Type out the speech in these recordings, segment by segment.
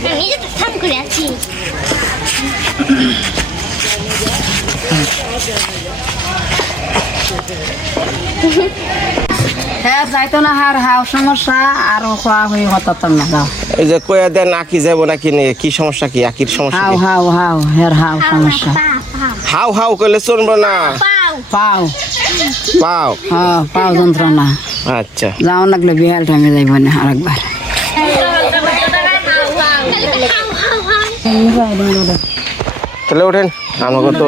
আমি তো থাম করে আছি হ্যাঁ যাইতো না হার হাও সমস্যা আর খোয়া হয়ে হতাম না যাও এই যে কয়া দেন আকি যাবো নাকি নে কি সমস্যা কি আকির সমস্যা হাও কি হাও হাও হের হাও সমস্যা হাউ হাউ করলে চলবো না পাও পাও হ্যাঁ পাও যন্ত্রণা আচ্ছা যাও লাগলে বিহাল টাইমে যাইব না আরেকবার তাহলে ওঠেন আমাকে তো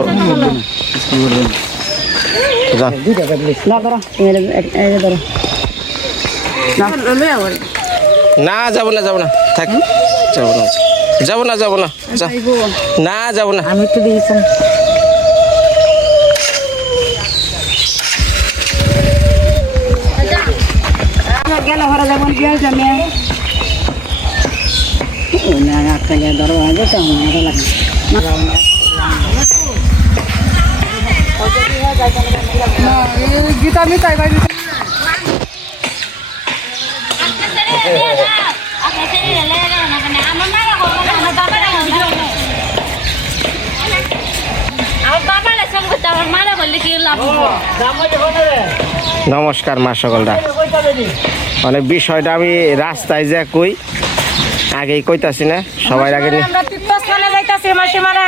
যান। না ধরো ধরো না যাবো না যাবো না থাক যাবো না যাবো না যাবো না না যাবো না আমি একটু দিয়েছি গেল ঘরে যাবো বিহাল টাইমে দরজা লাগে গীতা আমি তাই বাড়ি নমস্কার মা সকলরা মানে বিষয়টা আমি রাস্তায় যা কই আগেই কইতাছি না সবাই আগে আমরা তীর্থস্থানে যাইতাছি মাসিমারা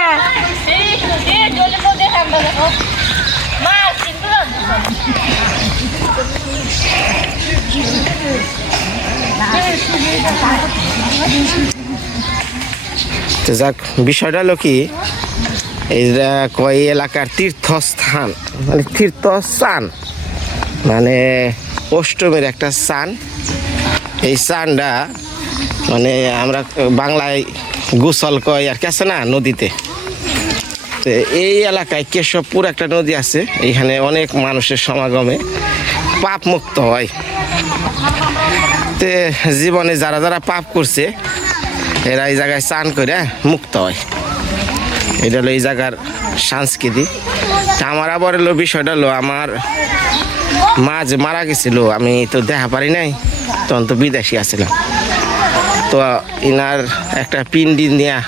তো যাক বিষয়টা হলো কি এই যে কয় এলাকার তীর্থস্থান মানে তীর্থস্থান মানে অষ্টমীর একটা স্থান এই স্থানটা মানে আমরা বাংলায় গোসল কয় আর কি আছে না নদীতে তো এই এলাকায় কেশবপুর একটা নদী আছে এইখানে অনেক মানুষের সমাগমে পাপ মুক্ত হয় তো জীবনে যারা যারা পাপ করছে এরা এই জায়গায় স্নান করে মুক্ত হয় এটা হলো এই জায়গার সংস্কৃতি তা আমার আবার হলো বিষয়টা হলো আমার মা যে মারা গেছিল আমি তো দেখা পারি নাই তখন তো বিদেশি আসছিলাম তো ইনার একটা পিন্ডি নেওয়া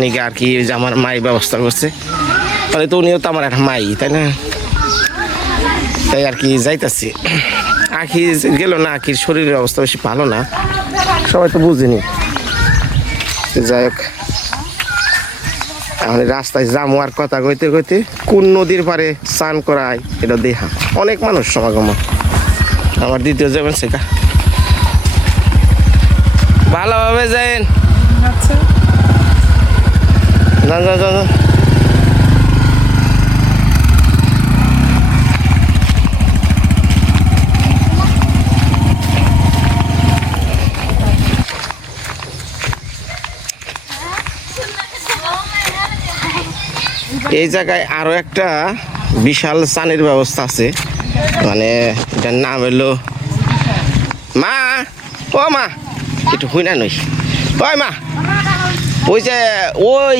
নিকে আর কি যে আমার মাই ব্যবস্থা করছে মানে তো উনিও তো আমার একটা মাই তাই না তাই আর কি যাইতাছি আখি গেল না আখির শরীরের অবস্থা বেশি ভালো না সবাই তো বুঝিনি যাই হোক আমি রাস্তায় যাবো আর কথা কইতে কইতে কোন নদীর পারে স্নান করায় এটা দেখা অনেক মানুষ সমাগম আমার দ্বিতীয় যাবেন সেটা ভালোভাবে যাইন যান যান যান যান। এই জায়গায় আরো একটা বিশাল চানের ব্যবস্থা আছে মানে এটার নাম হলো মা ও মা একটু হই না নই ওই মা ওই যে ওই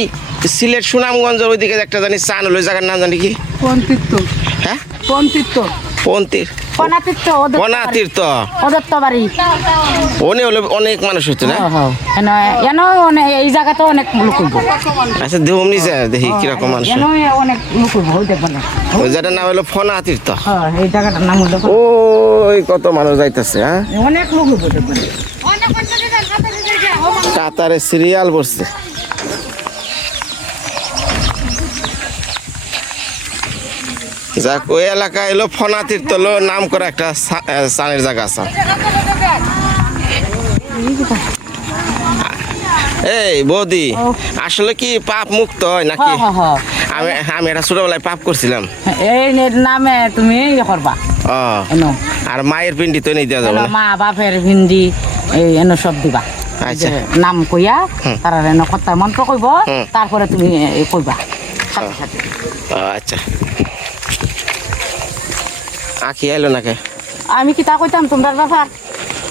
সিলেট সুনামগঞ্জের ওইদিকে একটা জানি চান হলো ওই জায়গার নাম জানি কি পন্তীর্থ হ্যাঁ পন্তীর্থ পন্তীর পনাতীর্থ বনাতীর্থ অদত্ত বাড়ি ওনে হলো অনেক মানুষ হচ্ছে না এই জায়গাতে অনেক লোক হইব আচ্ছা দেহম নিচে দেখি কিরকম মানুষ অনেক লোক হইব দেখবো না ওই জায়গাটার নাম হলো ফনা তীর্থ এই জায়গাটার নাম হলো ওই কত মানুষ যাইতেছে হ্যাঁ অনেক লোক হইব দেখবো কাতারে সিরিয়াল বসছে যাক ওই এলাকা এলো ফনা তীর্থ হলো নাম করে একটা স্থানের জায়গা আছে এই বৌদি আসলে কি পাপ মুক্ত হয় নাকি আমি আমি এটা ছোটবেলায় পাপ করছিলাম এই নামে তুমি করবা ও আর মায়ের পিন্ডি তো নেই দেওয়া যাবে না মা বাপের ভিন্ডি এই এনে সব দিবা আচ্ছা নাম কইয়া তারা এনে কথা মন্ত্র কইব তারপরে তুমি কইবা সাথে সাথে আচ্ছা আখি আইলো নাকি আমি কি তা কইতাম তোমরা ব্যাপার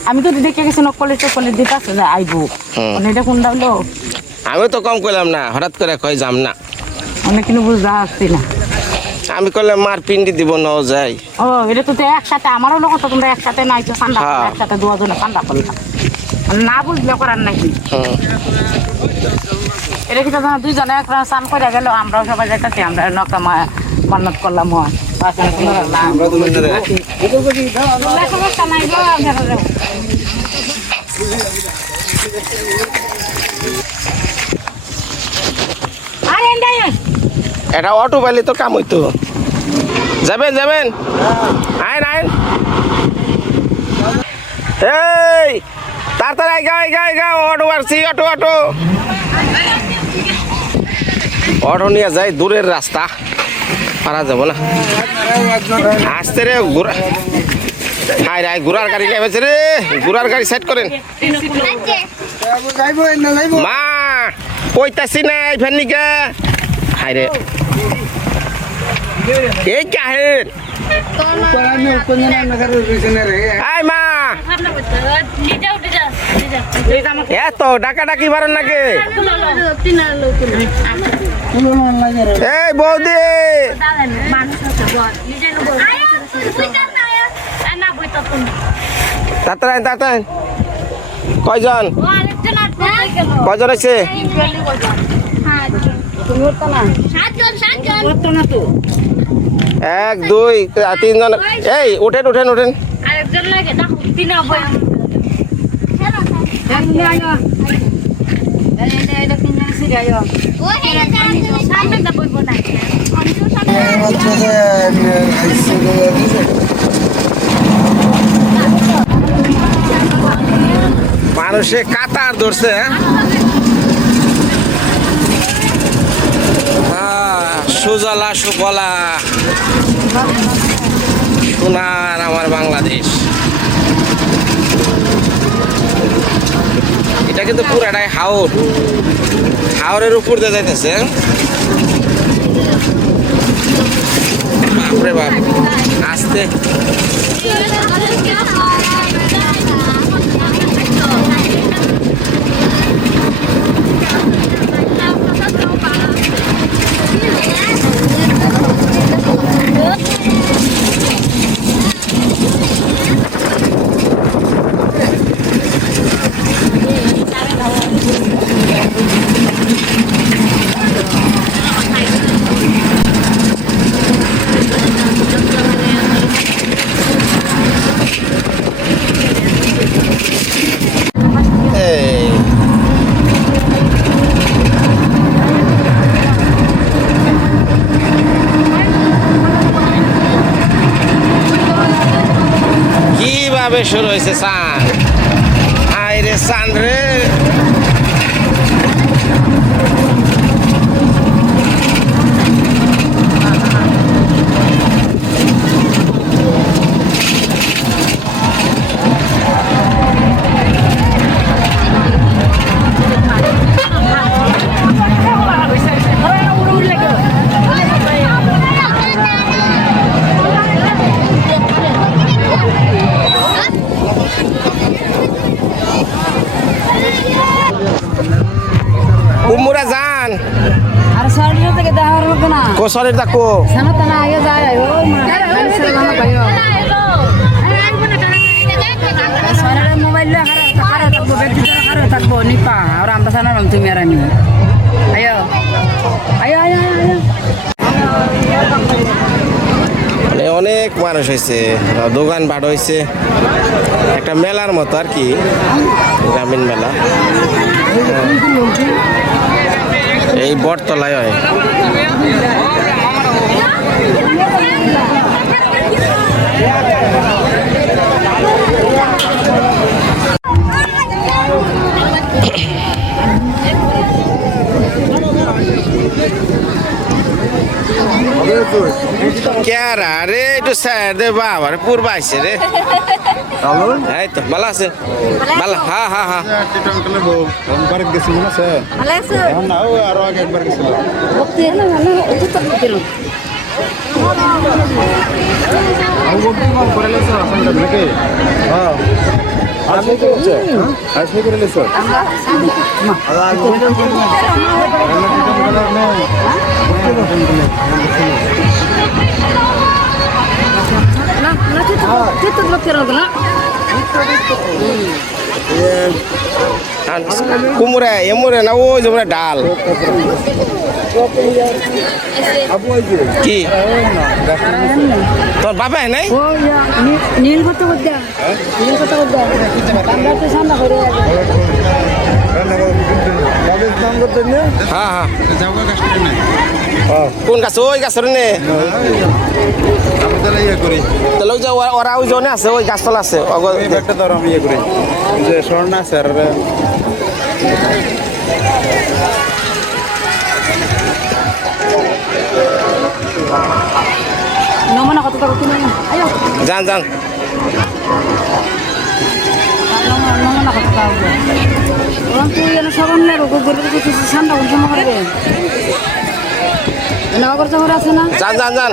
আমি তো দেখে গেছি নকলের চকলের দিতে আছে যে আইবো এটা কোনটা হলো আমি তো কম করলাম না হঠাৎ করে কই যাম না অনেক কিন্তু বুঝতে আসছি না আমি করলে মার পিন্ডি দিব ন যাই ও এটা তো একসাথে আমারও লোক তো তোমরা একসাথে নাইছো ঠান্ডা একসাথে দুজনে ঠান্ডা করলাম না বুঝলে করার নাকি হুম। এটা কি তখন দুইজনে একটা স্নান করে গেল আমরাও সবাই যাইতেছি আমরা নৌকা মান্নত করলাম হয় সমস্যা নাই গো আপনারা যাও। আরে এন্ডাই এটা অটো পাইলে তো কাম হইতো যাবেন যাবেন আইন আইন এই তাড়াতাড়ি আইগা অটো আসছি অটো অটো অটো নিয়ে যাই দূরের রাস্তা পারা যাব না আসতে রে ঘোরা হাই রাই ঘোড়ার গাড়ি নেমেছে রে ঘোড়ার গাড়ি সেট করেন মা কইতাছি না এই ফেনিকা হাই রে এই কাহের আই মা এত ডাকা ডাকি পারেন নাকি এই বৌদি তাড়াতাড়ি কয়জন কয়জন আছে এক দুই তিনজন এই উঠেন উঠেন উঠেন মানুষে কাতার ধরছে সুজলা সুফলা সোনার আমার বাংলাদেশ এটা কিন্তু পুরাটাই হাওরের উপর দিয়ে যাইতেছে বাপরে বাপ আসতে কিভাবে শুরু হয়েছে চান আই রে চান রে কুমুরা যান আর শরীর থেকে দেওয়ার হবে না কোসলের দেখো সামনে তো না আগে যায় ও শরীরের মোবাইল খারাপ থাকবো ব্যক্তি খারাপ থাকবো নিপা আর আমরা জানার তুমি আর আমি আয়ো আয়ো আয়ো আয়ো মানে অনেক মানুষ হয়েছে দোকান বাড় হয়েছে একটা মেলার মতো আর কি গ্রামীণ মেলা এই বটতলায় হয় কেরা রে একটু স্যার দে বাবা রে পূর্বা আইসে রে এই তো ভালো আছে ভালো হ্যাঁ হ্যাঁ হ্যাঁ কুমড়া এমরে না ওই যেমন ডাল কি তোর বাবা নাই নীল কত করতে নীল কত করতে আমরা তো সামনে করে হ্যাঁ হ্যাঁ কোন গাছ ওই গাছের নে তাহলে ওই যে ওরা ওই জনে আছে ওই গাছতলা আছে একটা ধর আমি ইয়ে করি যে স্বর্ণ আছে আর নমুনা কত টাকা কিনে আয়ো যান যান নমুনা কত টাকা ওরা তুই যেন সরণ নেব গরু কিছু সামনে কোন সময় করবে নগর শহর আছে না যান যান যান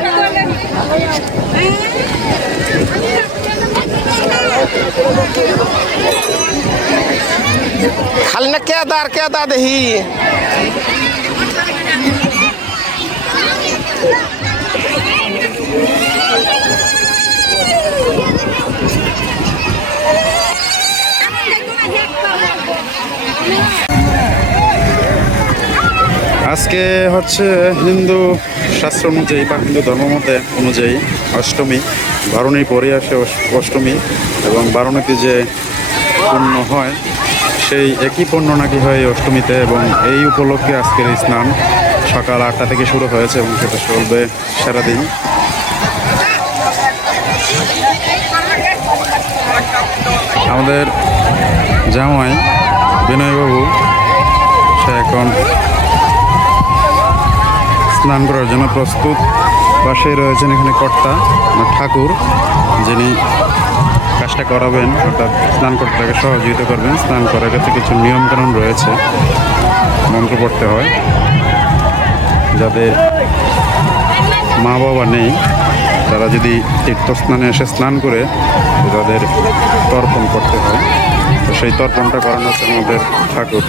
খালি না কে দা দেখি আজকে হচ্ছে হিন্দু শাস্ত্র অনুযায়ী বা হিন্দু ধর্মমতে অনুযায়ী অষ্টমী বারুণী পরে আসে অষ্টমী এবং বারুণীতে যে পুণ্য হয় সেই একই পুণ্য নাকি হয় এই অষ্টমীতে এবং এই উপলক্ষে আজকের এই স্নান সকাল 8টা থেকে শুরু হয়েছে এবং সেটা চলবে সারাদিন। আমাদের জামাই বিনয়বাবু সে এখন স্নান করার জন্য প্রস্তুত। পাশে রয়েছেন এখানে কর্তা বা ঠাকুর, যিনি কাজটা করাবেন অর্থাৎ স্নান করতে তাকে সহযোগিতা করবেন। স্নান করার কাছে কিছু নিয়মকানুন রয়েছে, মন্ত্র পড়তে হয়। যাদের মা বাবা নেই তারা যদি তীর্থস্নানে এসে স্নান করে তাদের তর্পণ করতে হয়, তো সেই তর্পণটা করানো হচ্ছে আমাদের ঠাকুর।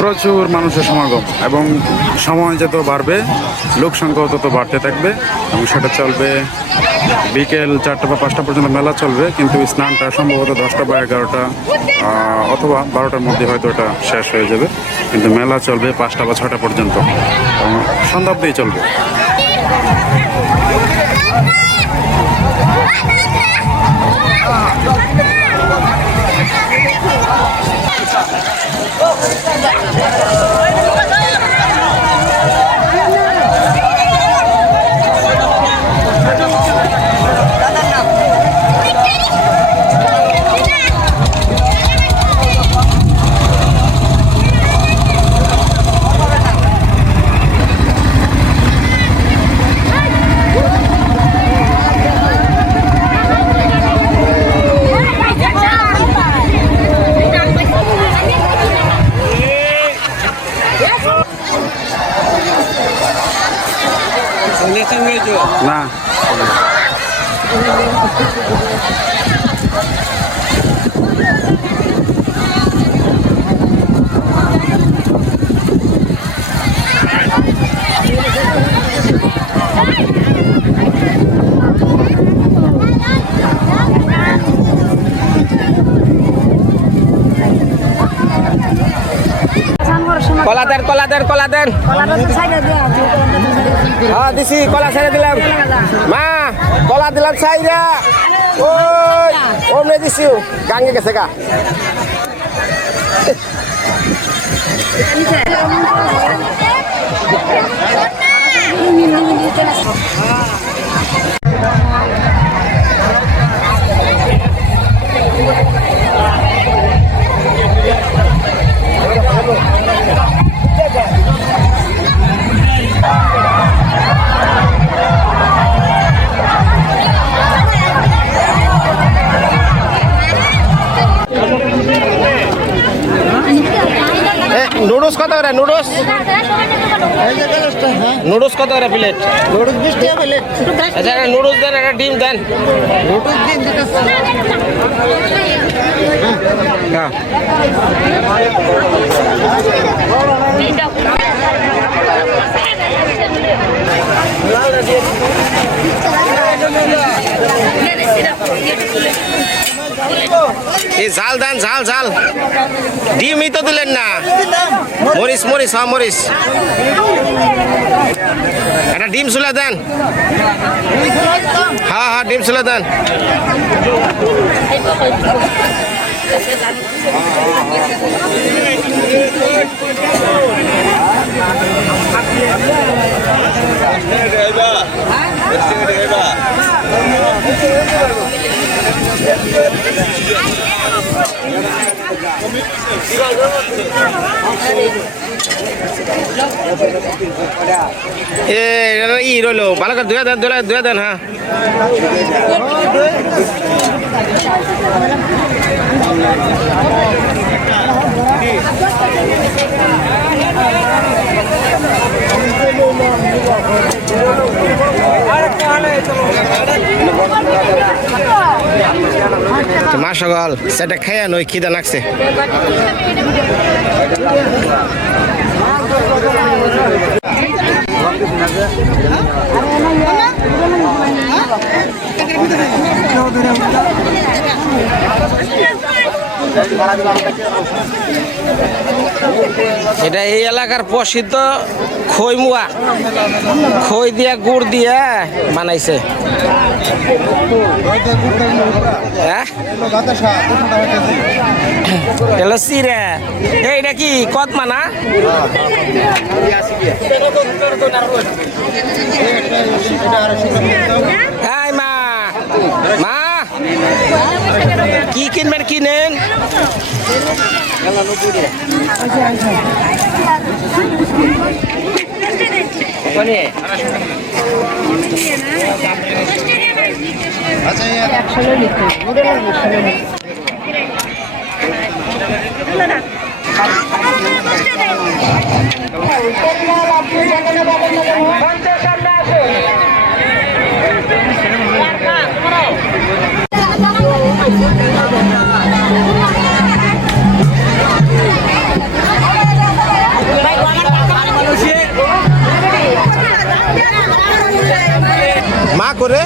প্রচুর মানুষের সমাগম এবং সময় যত বাড়বে লোক সংখ্যাও তত বাড়তে থাকবে এবং সেটা চলবে বিকেল 4টা বা 5টা পর্যন্ত মেলা চলবে, কিন্তু স্নানটা সম্ভবত 10টা বা 11টা অথবা 12টার মধ্যে হয়তো এটা শেষ হয়ে যাবে, কিন্তু মেলা চলবে 5টা বা 6টা পর্যন্ত এবং সন্ধ্যা অবধিই চলবে। না কলা দেন হ্যাঁ দিছি, কলা ছেড়ে দিলাম মা, কলা দিলাম সাইরা ওই ওমনে দিছি গাঙ্গে গেছে গা। নুডলস কত করে নুডলস নুডলস কত করে প্লেট? নুডলস 20 টাকা প্লেট। আচ্ছা একটা নুডলস দেন, একটা ডিম দেন। নুডলস দিন দুটো। হ্যাঁ এই ঝাল দেন, ঝাল ঝাল। ডিমই তো দিলেন না। মরিচ মরিচ, হ্যাঁ মরিচ। একটা ডিম চুলা দেন। হ্যাঁ হ্যাঁ ডিম চুলা দেন। ই রইলো ভালো করে ধুয়ে দেন, ধুয়ে দেন। হ্যাঁ মা সকাল সেটা খেয়ে নই, খিদা লাগছে। এটা এই এলাকার প্রসিদ্ধ খই মুয়া, খই দিয়া গুড় দিয়া বানাইছে। হ্যাঁ এলো চিরা। এইটা কি কত মানা? হ্যাঁ মা, মা কি কিনবেন কিনেন। মা করে